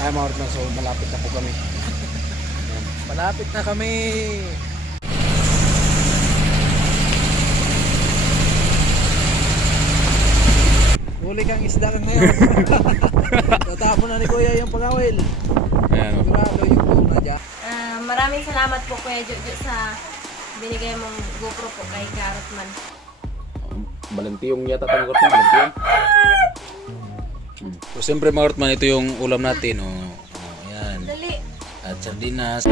Ay mga Ortman, so malapit na po kami. Malapit na kami. Huli kang isda kang ngayon. Tatapon na ni Kuya yung pangawil. Ayan o. Sigurado yung tuna dyan. Maraming salamat po Kuya Jojo sa binigay mong GoPro po kay Karotman. Balantiyong yata ito mga Ortman, balantiyong. So siyempre mga Ortman, ito yung ulam natin. Ayan. Dali. At sardinas.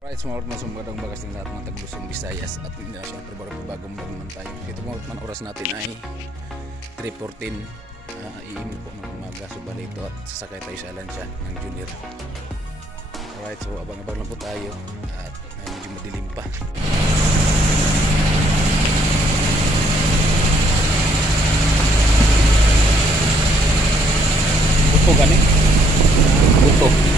Right, mga Ortman, magandang bagas ng lahat mga taglusong Visayas. At siyempre bagong naman tayo. Ito mga Ortman, oras natin ay 3:14. Iim po ng umaga. So bali ito at sasakay tayo sa lansya ng Junior. Alright, so abang-abang lang po tayo at medyo madilim pa. Buto gani? Buto. Gani.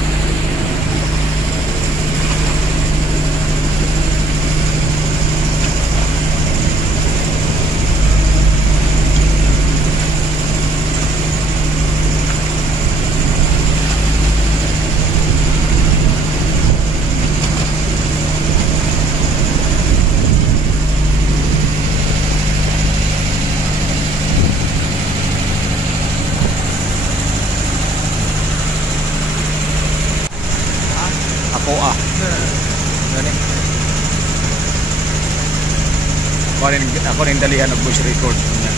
Ako rin dalihan ng voice record niya.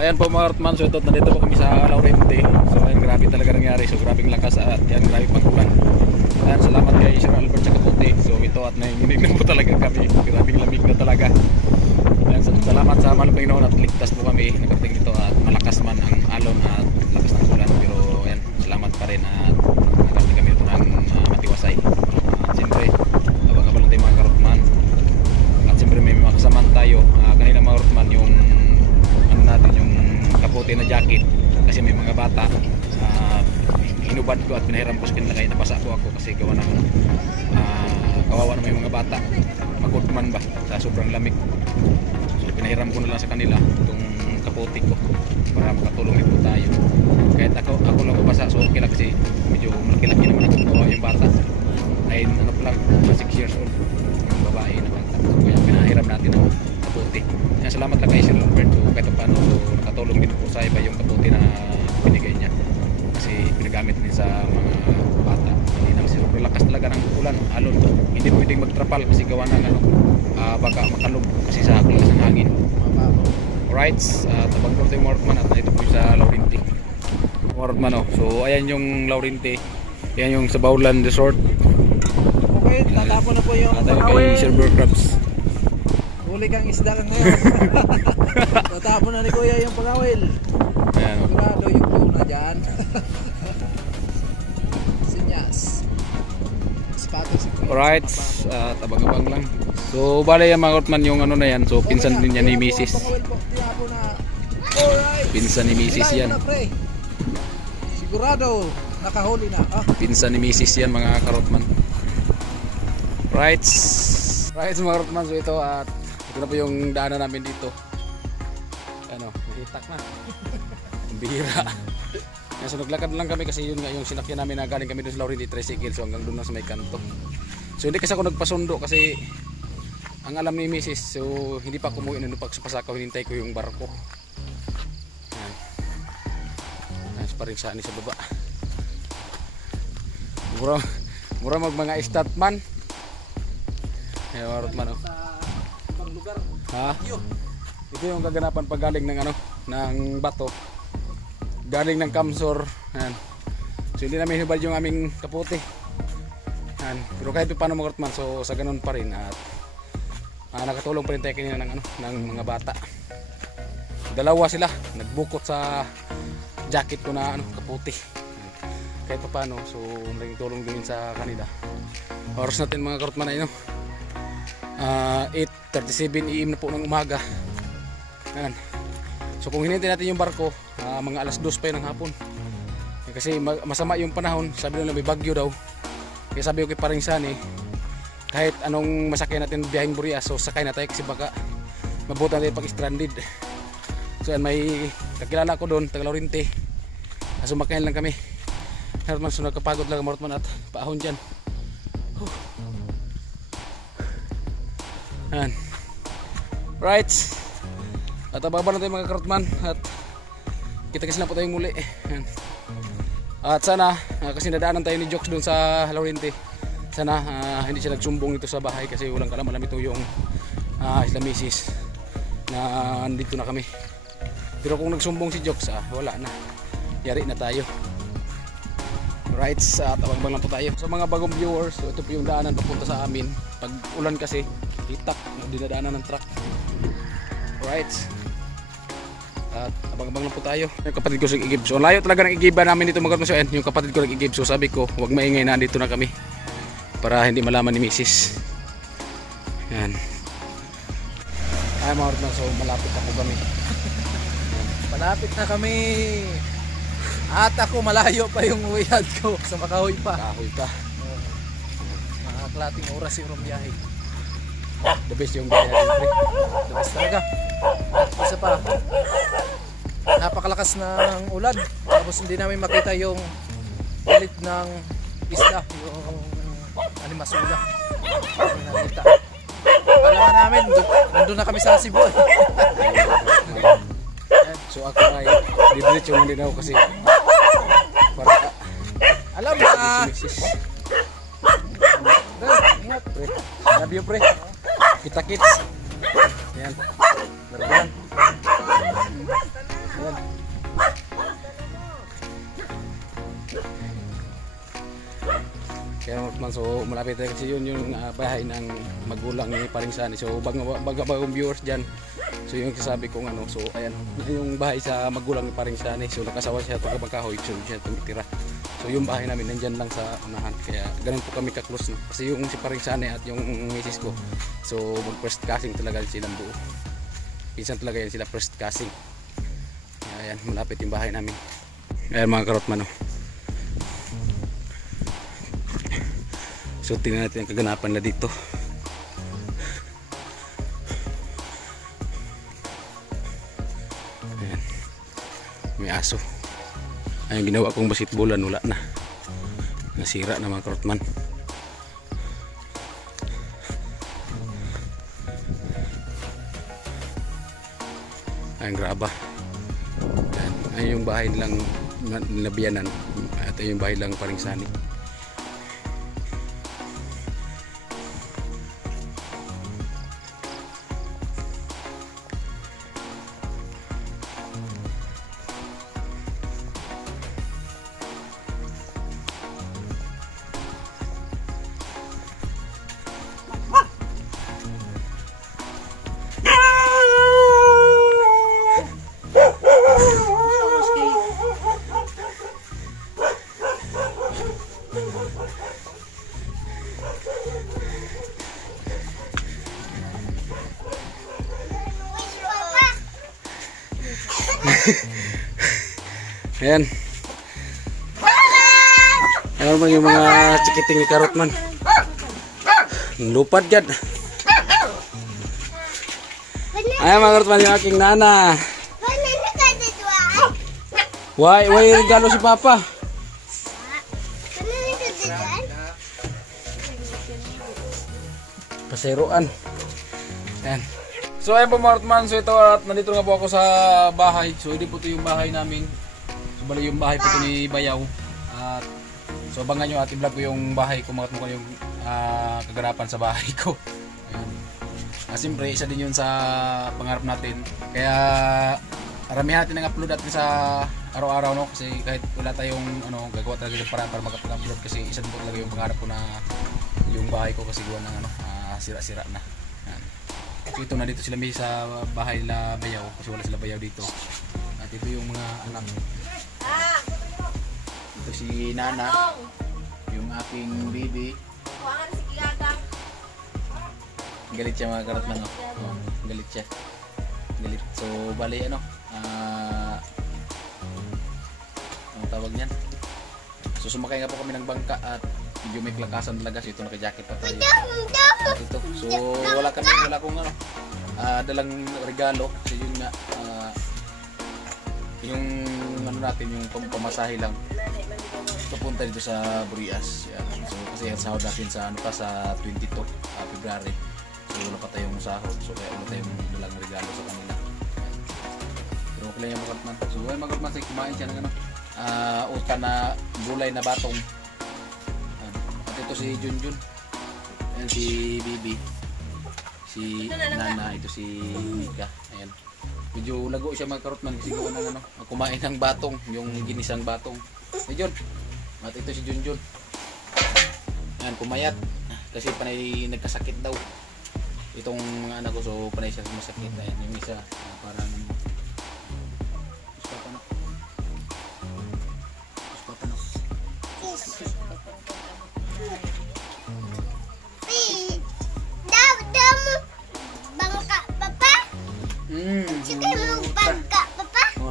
Ayan po mga Ortman, so ito, nandito po kami sa Laurente. So ayan, grabe talaga nangyari. So grabing lakas at yan, grabe pag-ulan. Ayan, salamat kay Sir Albert sa Kapote. So ito at nanginginig na po talaga kami. Grabing lamig na talaga. Ayan, so, salamat sa mahal Panginoon at ligtas po kami. Nakarating dito at malakas man ang alon at lakas ng ulan. Pero ayan, salamat pa rin at nakarating kami dito ng matiwasay. At siyempre, abang-abang lang tayo mga Ortman. At siyempre may mga kasamaan tayo. Kanina mga Ortman, yung ano natin, yung kapote na jacket kasi may mga bata. Hinubad ko at pinahiram ko sa kanila kaya napasa po ako kasi gawa ng kawawa na may mga bata, magutman ba sa sobrang lamig. So pinahiram ko na lang sa kanila itong kapote ko para makatulong ito tayo. Kahit ako lang mabasa, so okay lang kasi medyo malaki-laki naman ako, kawawa yung bata ay ano pa lang, 6 years old yung babae na bata. So kaya pinahiram natin ang kapote. Kaya salamat lang kay Sir Albert kahit paano, so nakatulong din po sa iba yung kapote na binigay niya kasi pinagamit din sa mga bata. Hindi naman siguro lakas talaga ng ulan, alon. Hindi pwedeng magtrapal kasi gawa ng baka makalog kasi sa lakas ng hangin. Alright, tabang ko yung Ortman at ito po sa Laurente. Ortman, so ayan yung Laurente. Ayan yung sa Baulan Resort. Okay, tatapon na po yung kay Silver Crabs. huli kang isda kang ngayon. Tatapon na ni Kuya yung pangawil. Ayan o. Sigurado yung tuna dyan. Sinyas. Spato si Kuya. Alright, abang-abang lang. So bala yung mga Ortman yung ano na yan. So pinsan din yan ni Mrs. Pinsan ni Mrs. yan. Sigurado nakahuli na. Pinsan ni Mrs. yan mga Karotman. Right mga Karotman, so ito at ito na po yung daanan namin dito. Ano, nakitak na. Ang bihira. So naglakad lang kami kasi yun nga yung sinakyan namin na galing kami doon sa Laurente tricycle, so hanggang doon lang sa may kanto. So hindi kasi ako nagpasundo kasi ang alam ni Mrs. So hindi pa ako umuwi nung pagsapasakaw, hinintay ko yung barko. Ayan. Ayan pa rin sa ani sa baba. Mura mag mga statman. Ayan mga Ortman, oh. Lugar. Ha? Ito yung kaganapan pag galing ng ano, ng bato. Galing ng Kamsor. Ayan. So hindi namin hinubad yung aming kapote. Ayan. Pero kahit paano mga Ortman, so sa ganun pa rin at nakatulong pa rin tayo kanina ng mga bata. Dalawa sila, nagbukot sa jacket ko na kaputi. Kahit pa paano, so malaking tulong din sa kanila. Oras natin mga karotman na 8:37 AM na po ng umaga. Ayan. So kung hinintay natin yung barko, mga alas 2 pa yun ng hapon. Kasi masama yung panahon, sabi nila may bagyo daw. Kaya sabi ko kay Paring Sani, kahit anong masakyan natin biyaheng Burias, so sakay na tayo kasi baka mabuti natin pag stranded. So yan, may kakilala ko doon, taga Laurente. Sumakayan lang kami. Karotman, so nagkapagod lang Karotman at paahon dyan. Ayan. Right. At ababa na tayo mga Karotman at kita-kits na po tayong muli. Ayan. At sana kasi nadaanan tayo ni Jokes doon sa Laurente. Sana hindi siya nagsumbong dito sa bahay kasi walang kalam-alam ito yung Isla Misis na andito na kami. Pero kung nagsumbong si Jokes, wala na. Yari na tayo. Right, at abang-abang lang po tayo. Sa mga bagong viewers, so ito po yung daanan papunta sa amin. Pag ulan kasi, itak, dinadaanan ng truck. Right. At abang-abang lang po tayo. Yung kapatid ko sa igib. So layo talaga ng igiba namin dito mga Karotman. Yung kapatid ko nag-igib. So sabi ko, huwag maingay na dito na kami. Para hindi malaman ni Mrs. Yan. Ay mga Karotman, so malapit ako kami. Malapit na kami. At ako malayo pa yung uwiad ko sa Makahoy pa. Kahoy pa. Mga kalating oras yung biyahe. The best yung biyahe natin, pre. The best talaga. At isa pa, napakalakas ng ulan. Tapos hindi namin makita yung palit ng isla, yung animasula. Hindi nakita. Kailangan namin, nandun na kami sa Cebu. So ako ay didiretso na din ako kasi para Alam na. Ingat pre. Love you pre. Kita kits. Yan. Barayan. Yan. Kaya man, so malapit tayo kasi yun yung bahay ng magulang ni Paring Sani. So bagong viewers dyan. So yung kasabi kong so ayan, yung bahay sa magulang ni Paring Sani. So nakasawa siya taga Bangkahoy, so siya tumitira. So yung bahay namin nandyan lang sa unahan. Kaya ganun po kami ka-close. No? Kasi yung si Paring Sani at yung misis ko, so mag first casting talaga silang buo. Pinsan talaga yan sila first casting. Ayan, malapit yung bahay namin. Ayan mga Karotman. So tingnan natin ang kaganapan na dito. Ayan. May aso. Ayun, ginawa kong basketballan, wala na. Nasira na mga Karotman. Ayun, graba. Ayun yung bahay nilang nabiyanan. At ayun yung bahay lang Paring Sani. Ayan. Ayan naman yung mga chikiting ni Karotman. Lupad dyan. Ayan mga Karotman, yung aking nana. Why regalo si Papa? Paseroan. Ayan. So ayan po mga Karotman, so ito at nandito nga po ako sa bahay. So hindi po ito yung bahay namin. So bali yung bahay po ito ni Bayaw. At so abangan nyo at i-vlog ko yung bahay ko, mga Karotman, yung kaganapan sa bahay ko. Ayan. Siyempre isa din yun sa pangarap natin. Kaya aramihan natin ang upload natin sa araw-araw, no? Kasi kahit wala tayong gagawa talaga yung paraan para makapag-upload. Kasi isa din po talaga yung pangarap ko na yung bahay ko kasi gawa ng sira-sira na. Ayan. So ito, nandito sila may sa bahay nila bayaw kasi wala sila bayaw dito. At ito yung mga anak. Ito si Nana, yung aking baby. Galit siya mga karot man. Oh, galit siya. Galit. So bali ano, ang tawag niyan. So sumakay nga po kami ng bangka at medyo may klakasan talaga. So ito naka-jacket pa tayo. At ito. So wala akong ano, dalang regalo. So yun nga, yung ano natin, yung pamasahe lang. Pupunta dito sa Burias. Yan. So kasi ang sahod natin sa ano pa sa 22 February. So wala pa tayong sahod. So kaya wala tayong dalang regalo sa kanila. Yan. Pero okay lang yung Makartman. So ay Makartman, say kumain siya ng ano, uta na gulay na batong. At ito si Junjun. Ayan si Bibi. Si Nana, ito si Mika. Ayan. Medyo lago siya mga Karotman kasi gawa ng ano, kumain ng batong, yung ginisang batong. Ayun. At ito si Junjun. Ayan, pumayat kasi panay nagkasakit daw. Itong anak ko, so panay siya sumasakit. Ayan, yung isa parang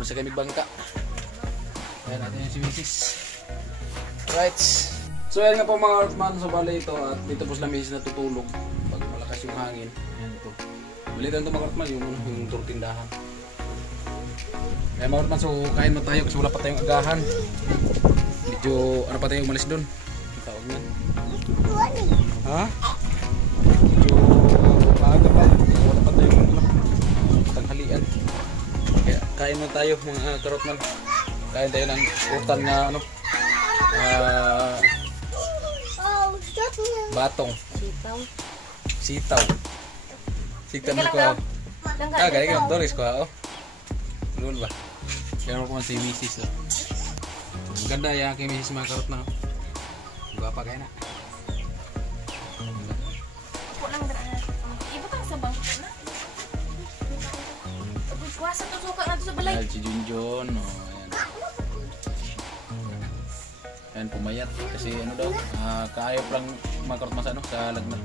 sa kami bangka. Ayan natin yung si Mrs. Right. So ayan nga po mga Karotman. So bali ito at dito po sila Mrs. natutulog pag malakas yung hangin. Ayan ito. Balitan ito mga Karotman yung turtindahan. Ayan mga Karotman, so kain mo tayo kasi wala pa tayong agahan. Medyo ano pa tayo umalis doon. Ang tawag na. Ha? Medyo maaga pa. Wala pa tayong ano, tanghalian. Kaya kain mo tayo mga Karotman. Kain tayo ng utan na ano, batong. Sitaw. Sitaw mo ko. Gani ka Doris ko oh. Lul ba? Kaya mo si Mrs. Ang ganda yan kay Mrs. mga Karotman. Gwapa kayo na. Kuasa to suka na to sa balay. Si Junjun, oh, ayan. Ayan, pumayat kasi ano daw, kaayop lang mga Karotman sa ano, sa lagnat.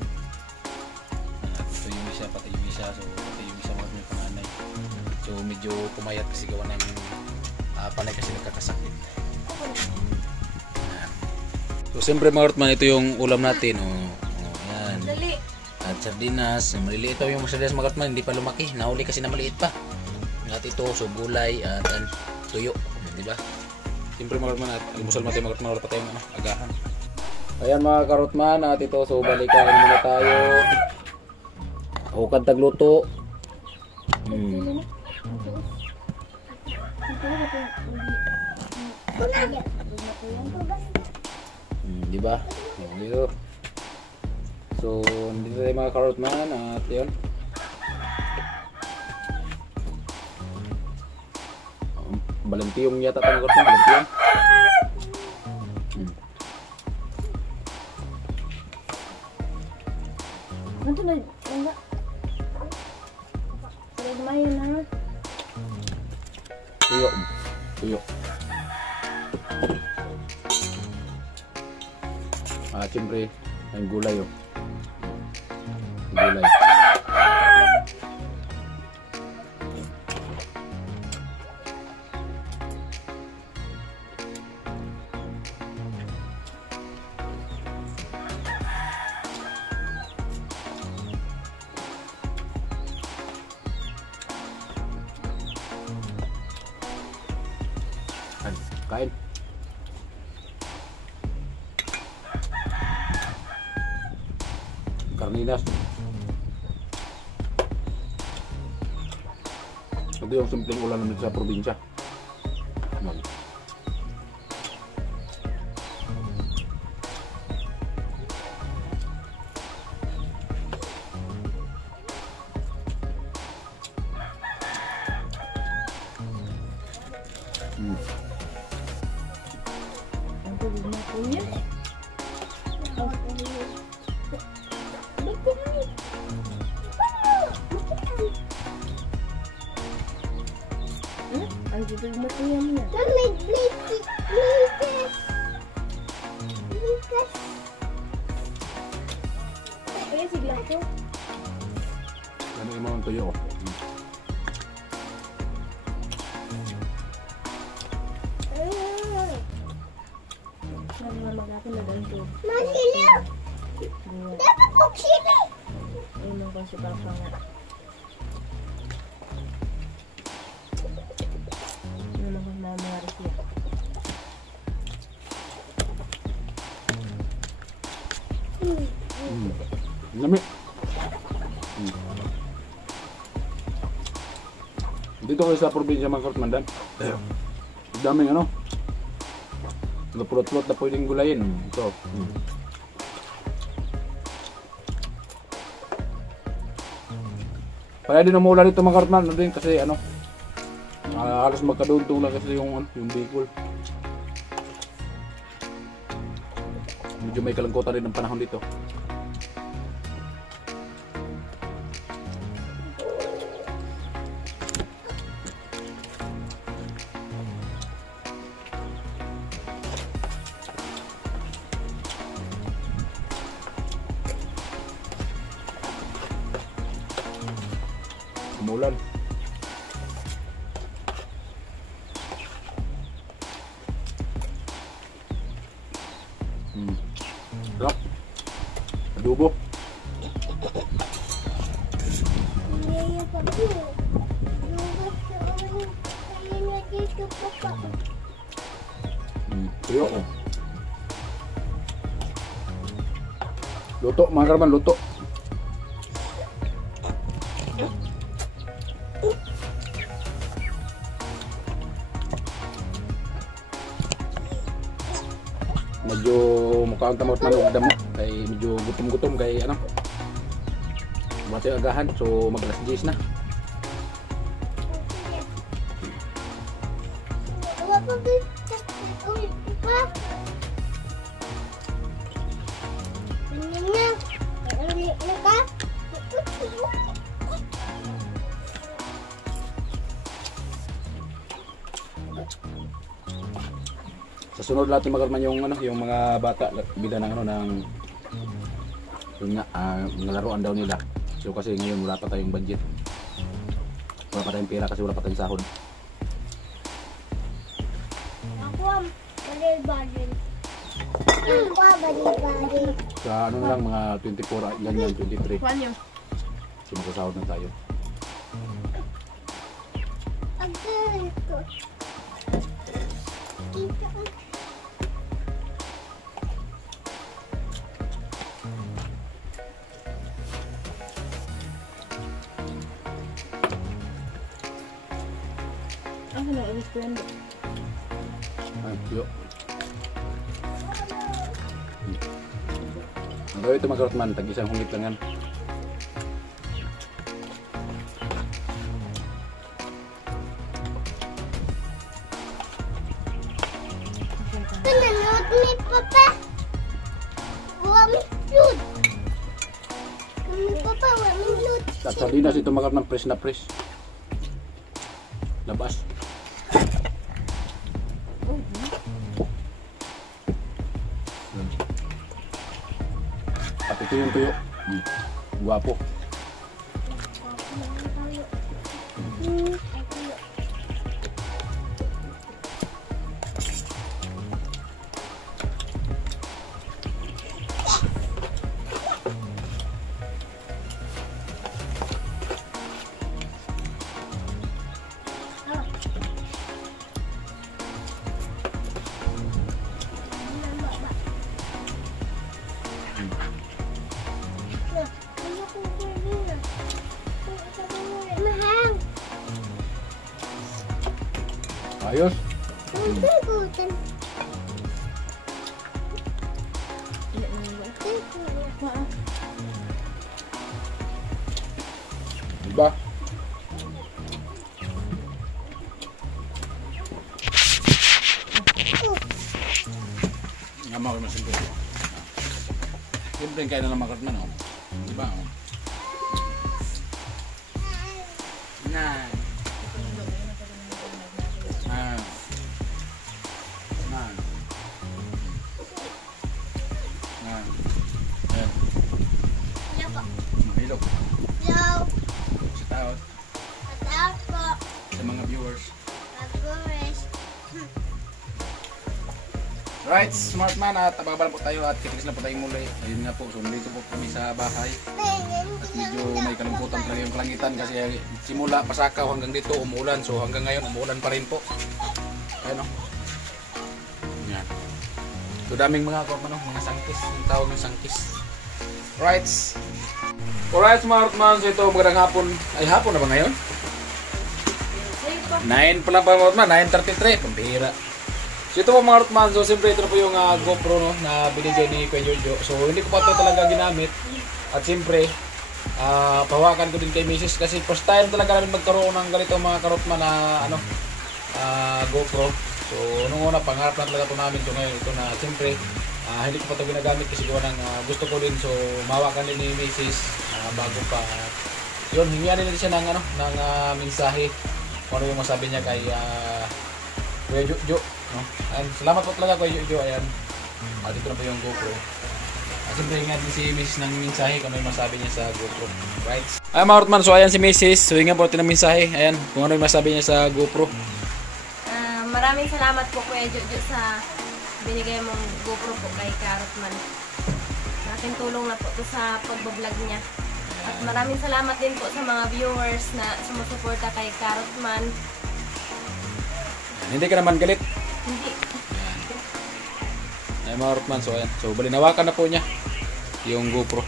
Ito yung isa, pati yung isa, so pati yung isa mga may panganay. So medyo pumayat kasi gawa ng panay kasi nagkakasakit. Ayan. So siyempre mga Karotman, ito yung ulam natin, oh, ayan. Dali. At sardinas, maliliit ito yung sardinas mga Karotman, hindi pa lumaki, nahuli kasi na maliit pa. At ito, so gulay at tuyo, di ba? Siyempre mga Karotman, at almusal natin mga Karotman, wala pa tayong ano, agahan. Ayan mga Karotman, at ito, so balikan muna tayo. Hukad tagluto. Di ba? Dito. So, dito tayo mga Karotman, at yun. Balentiong yata tayo mga Karotman, balentiong. Ano na? Enggak. Sudah lumayan na. Tuyo. Tuyo. Siyempre, ang gulay oh. Gulay. Kain. Karnilas. Ito yung simpleng ulam namin sa probinsya. Dito matuya mo na. Kaya sigla ko. Ano yung mga tuyo? Mga magapin na ganito. Masilaw! Dapat po sila! Ayun ang kong si Papa nga. Ayun ang kong mga Rikia. Lami. Dito kayo sa probinsya mga Kartmandan. Daming ano. Pulot-pulot na pwedeng gulayin. Ito. Kaya din umulan dito mga Kartman din kasi ano. Halos magkaduntong lang kasi yung Bicol. Medyo may kalangkutan din ng panahon dito. Umulan. Sarap. Adobo. Tuyo. Luto, mga Karman, luto. Medyo mukhang tamot manok damo kay medyo gutom-gutom kay ano. Bati agahan so mag-alas 10 na. Sa sunod natin magarman yung ano, yung mga bata bila ng ano ng yun nga, mga laruan daw nila. So kasi ngayon wala pa tayong budget. Wala pa tayong pera kasi wala pa tayong sahod. Ako ang badil-badil. Ako ang badil-badil. Sa ano na lang mga 24 yan 23. Panyo. So magsasahod na tayo. Ang galing ko. Dito ka. Ano na ulit ko yan? Ay, tuyo. Ang gawin ito mga Kartman, tag-isang hungit lang yan. Nanonood ni Papa. Wami loot. Ni Papa, wami loot. At sardinas ito mga Kartman, press na press. Labas. At ito yung tuyo. Guwapo. Mahang. Ayos. Gutan. Diba? Nga mga masin ko. Siyempre kaya na lang mga Kartman, oh. Diba? Oh. Na. Right, smart man, at ababala po tayo at kitikis na po tayo muli. Ayun nga po, so nandito po kami sa bahay. At medyo may kalungkutan talaga yung kalangitan kasi simula Pasakaw hanggang dito umuulan. So hanggang ngayon umuulan pa rin po. Ayan o. Yan. So daming mga sangkis, yung tawag ng sangkis. Right. Alright, smart man, so ito magandang hapon. Ay, hapon na ba ngayon? 9 pa lang pa mga man, 9:33, pambihira. So ito po mga Rotman, so siyempre ito na po yung GoPro no, na binigay ni Kuya Jojo. So hindi ko pa ito talaga ginamit. At siyempre, pahawakan ko din kay Mrs. kasi first time talaga namin magkaroon ng ganito mga karotman na GoPro. So nung una, pangarap na talaga ito namin. So ngayon ito na siyempre, hindi ko pa ito ginagamit kasi gawa ng gusto ko din. So mahawakan din ni Mrs. Bago pa. Yun, hingihan din siya ng, ng mensahe. Kung ano yung masabi niya kay Kuya Jojo. No? And salamat po talaga Kuya Jojo. Ayan. Dito na po yung GoPro. Siyempre hingan din si Mrs. ng mensahe kung ano yung masabi niya sa GoPro. Right? Ayan mga Rotman, so ayan si Mrs. So hingan po ito ng mensahe. Ayan, kung ano yung masabi niya sa GoPro. Maraming salamat po Kuya Jojo sa binigay mong GoPro po kay Karotman. Malaking tulong na po ito sa pagbablog niya. At maraming salamat din po sa mga viewers na sumusuporta kay Karotman. Hindi ka naman galit. Hindi. Ayan mga Rotman, so ayan. So balinawakan na po niya yung GoPro.